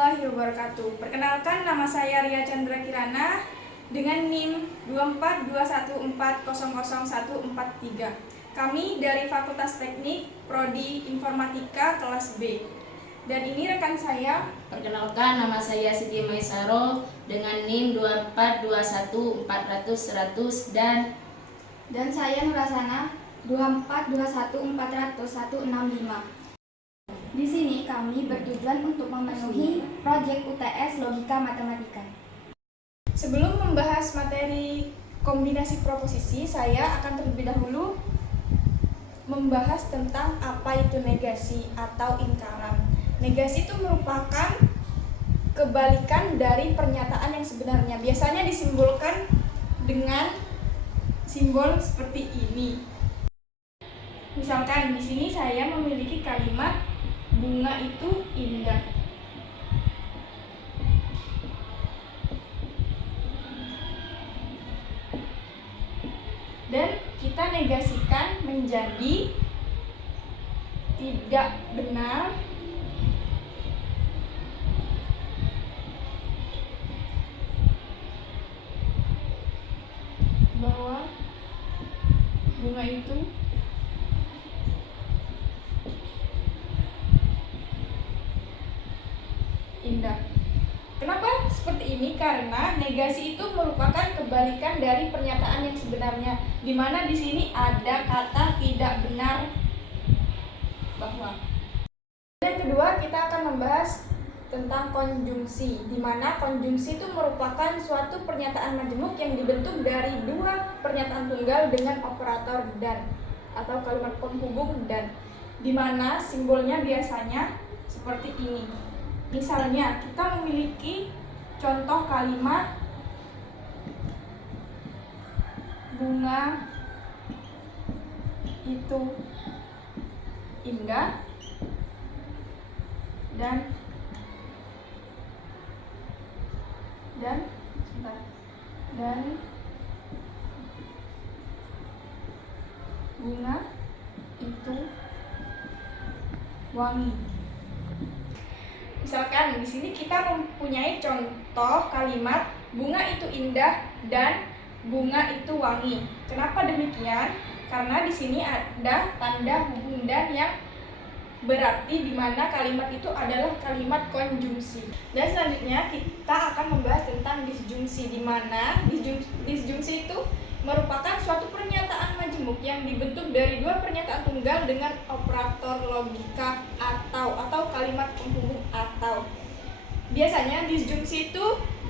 warahmatullahi wabarakatuh. Perkenalkan, nama saya Ria Chandra Kirana dengan NIM 24214000143. Kami dari Fakultas Teknik Prodi Informatika kelas B. Dan ini rekan saya. Perkenalkan, nama saya Siti Maisaro dengan NIM 2421400 dan saya Nurasana 24214000165. Di sini kami bertujuan untuk memenuhi proyek UTS Logika Matematika. Sebelum membahas materi kombinasi proposisi, saya akan terlebih dahulu membahas tentang apa itu negasi atau ingkaran. Negasi itu merupakan kebalikan dari pernyataan yang sebenarnya. Biasanya disimbolkan dengan simbol seperti ini. Misalkan di sini saya memiliki kalimat bunga itu indah. Dan kita negasikan menjadi tidak benar bahwa bunga itu indah. Kenapa seperti ini? Karena negasi itu merupakan kebalikan dari pernyataan yang sebenarnya, di mana di sini ada kata tidak benar bahwa. Yang kedua, kita akan membahas tentang konjungsi, di mana konjungsi itu merupakan suatu pernyataan majemuk yang dibentuk dari dua pernyataan tunggal dengan operator dan atau kalimat penghubung dan, di mana simbolnya biasanya seperti ini. Misalnya, kita memiliki contoh kalimat bunga itu indah dan bunga itu wangi. Misalkan di sini kita mempunyai contoh kalimat bunga itu indah dan bunga itu wangi. Kenapa demikian? Karena di sini ada tanda hubung dan yang berarti di mana kalimat itu adalah kalimat konjungsi. Dan selanjutnya kita akan membahas tentang disjungsi, di mana disjungsi itu merupakan suatu pernyataan majemuk yang dibentuk dari dua pernyataan tunggal dengan operator logika atau kalimat penghubung atau. Biasanya disjungsi itu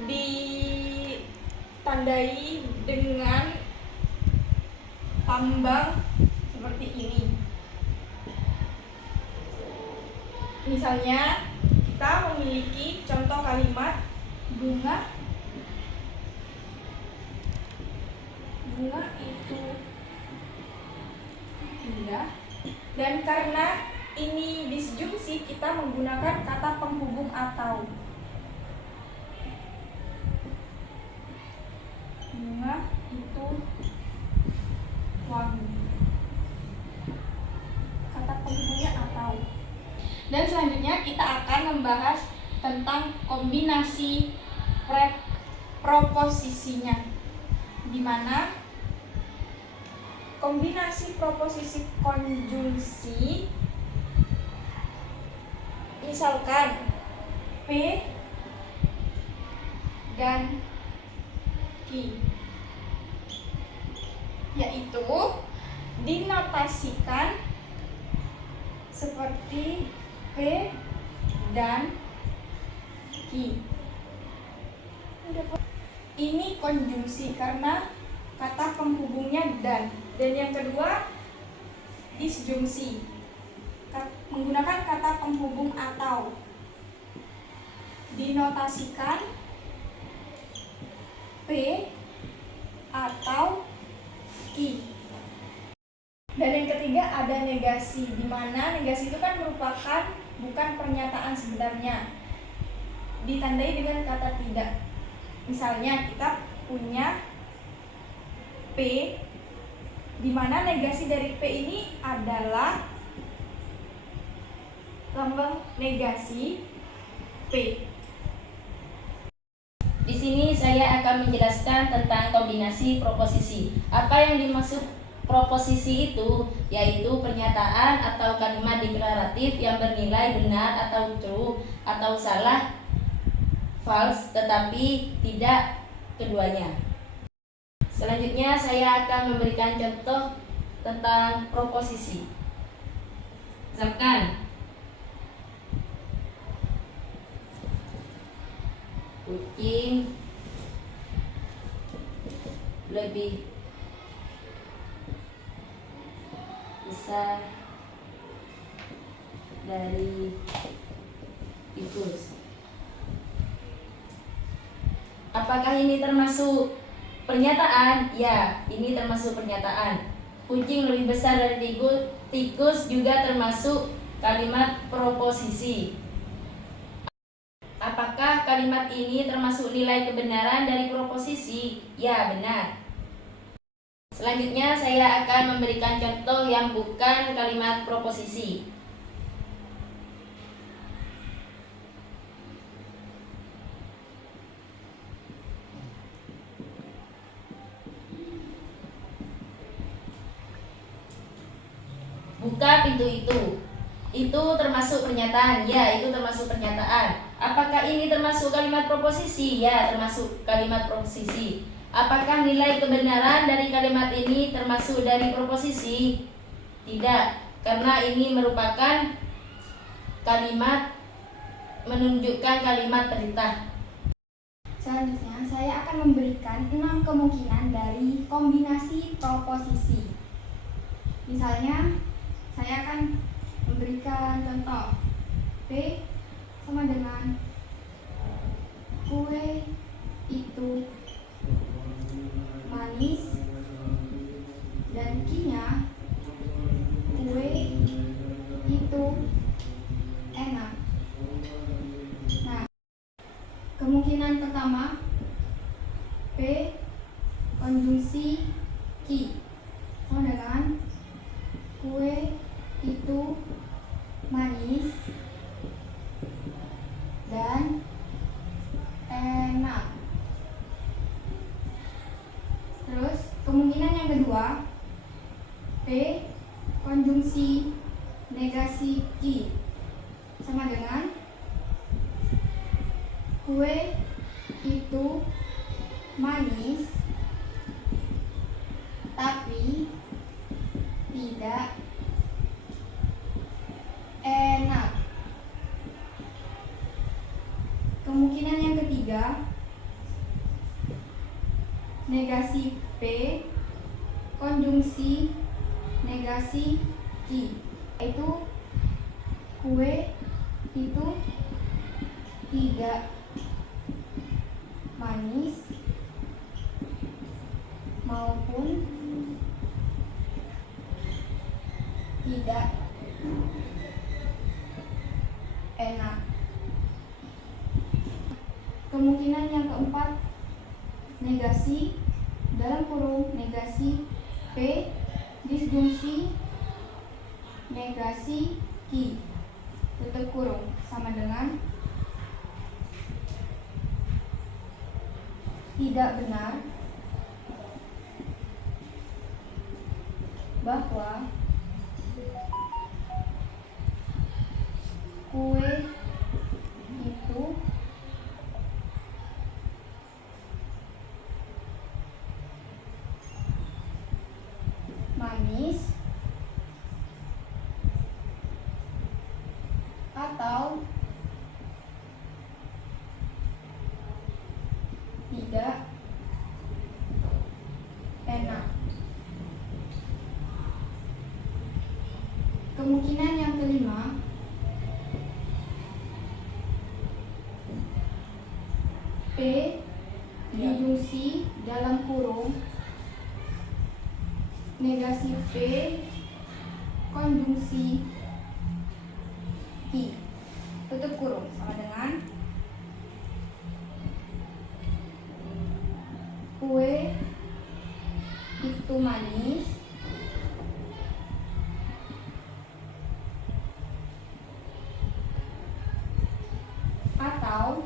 ditandai dengan tambang seperti ini. Misalnya, kita memiliki contoh kalimat bunga itu indah, dan karena ini disjungsi kita menggunakan kata penghubung atau. Bunga itu wangi, kata penghubungnya atau. Dan selanjutnya kita akan membahas tentang kombinasi proposisinya, di mana kombinasi proposisi konjungsi, misalkan P dan Q, yaitu dinotasikan seperti P dan Q. Ini konjungsi karena kata penghubungnya dan yang kedua disjungsi menggunakan kata penghubung atau, dinotasikan P atau Q. Dan yang ketiga ada negasi, di mana negasi itu kan merupakan bukan pernyataan sebenarnya, ditandai dengan kata tidak. Misalnya kita punya P, di mana negasi dari P ini adalah lambang negasi P. sini saya akan menjelaskan tentang kombinasi proposisi. Apa yang dimaksud proposisi itu? Yaitu pernyataan atau kalimat deklaratif yang bernilai benar atau true atau salah, false, tetapi tidak keduanya. Selanjutnya saya akan memberikan contoh tentang proposisi. Misalkan kucing lebih besar dari tikus. Apakah ini termasuk pernyataan? Ya, ini termasuk pernyataan. Kucing lebih besar dari tikus juga termasuk kalimat proposisi. Apakah kalimat ini termasuk nilai kebenaran dari proposisi? Ya, benar. Selanjutnya saya akan memberikan contoh yang bukan kalimat proposisi. Buka pintu itu. Itu termasuk pernyataan. Ya, itu termasuk pernyataan. Apakah ini termasuk kalimat proposisi? Ya, termasuk kalimat proposisi. Apakah nilai kebenaran dari kalimat ini termasuk dari proposisi? Tidak, karena ini merupakan kalimat menunjukkan kalimat perintah. Selanjutnya, saya akan memberikan 6 kemungkinan dari kombinasi proposisi. Misalnya, saya akan memberikan contoh. P sama dengan kue itu manis, dan Q-nya kue itu enak. Nah, kemungkinan pertama, P konjungsi Q sama dengan kue itu manis dan enak. Terus kemungkinan yang kedua, P konjungsi negasi Q sama dengan kue itu manis tapi tidak enak. Kemungkinan yang ketiga, negasi P konjungsi negasi Q, yaitu kue itu tidak manis maupun tidak enak. Kemungkinan yang keempat, negasi dalam kurung negasi P disjungsi negasi Q tutup kurung sama dengan tidak benar bahwa kue itu manis atau tidak enak. Kemungkinan yang kelima, P dijungsi dalam kurung negasi P konjungsi Q tutup kurung sama dengan kue itu manis atau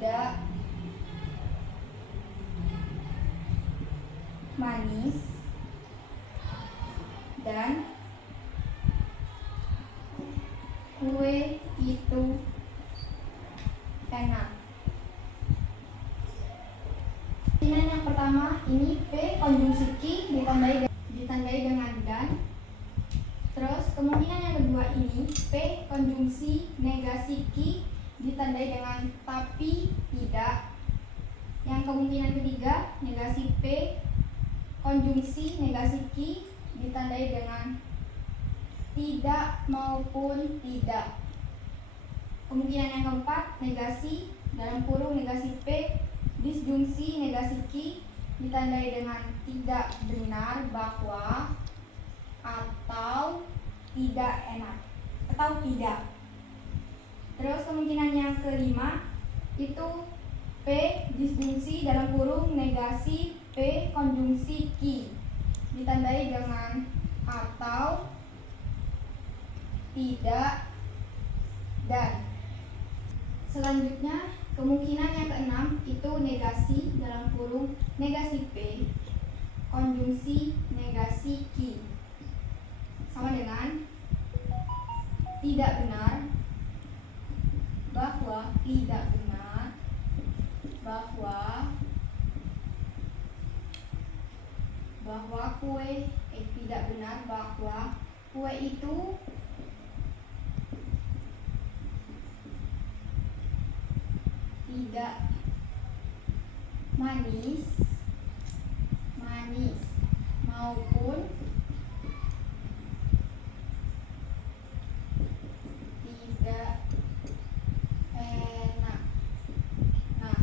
tidak, manis, dan kue itu enak. Kemungkinan yang pertama ini P konjungsi Q ditandai dengan dan. Terus kemungkinan yang kedua ini P konjungsi negasi Q ditandai dengan tapi tidak. Yang kemungkinan ketiga negasi P konjungsi negasi Q ditandai dengan tidak maupun tidak. Kemungkinan yang keempat negasi dalam kurung negasi P disjungsi negasi Q ditandai dengan tidak benar bahwa atau tidak enak atau tidak. Terus kemungkinan yang kelima itu P disjungsi dalam kurung negasi P konjungsi Q ditandai dengan atau tidak dan. Selanjutnya kemungkinan yang keenam itu negasi dalam kurung negasi P konjungsi negasi Q sama dengan tidak benar bahwa tidak benar bahwa kue itu tidak manis maupun tidak enak. Nah,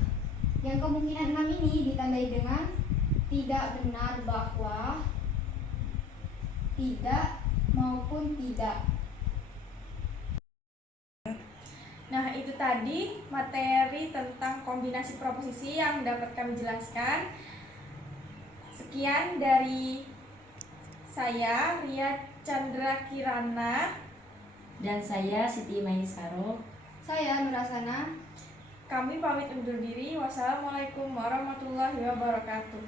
yang kemungkinan 6 ini ditandai dengan tidak benar bahwa, tidak maupun tidak. Nah, itu tadi materi tentang kombinasi proposisi yang dapat kami jelaskan. Sekian dari saya, Ria Chandra Kirana. Dan saya Siti Mainisaro. Saya Nurasana. Kami pamit undur diri. Wassalamualaikum warahmatullahi wabarakatuh.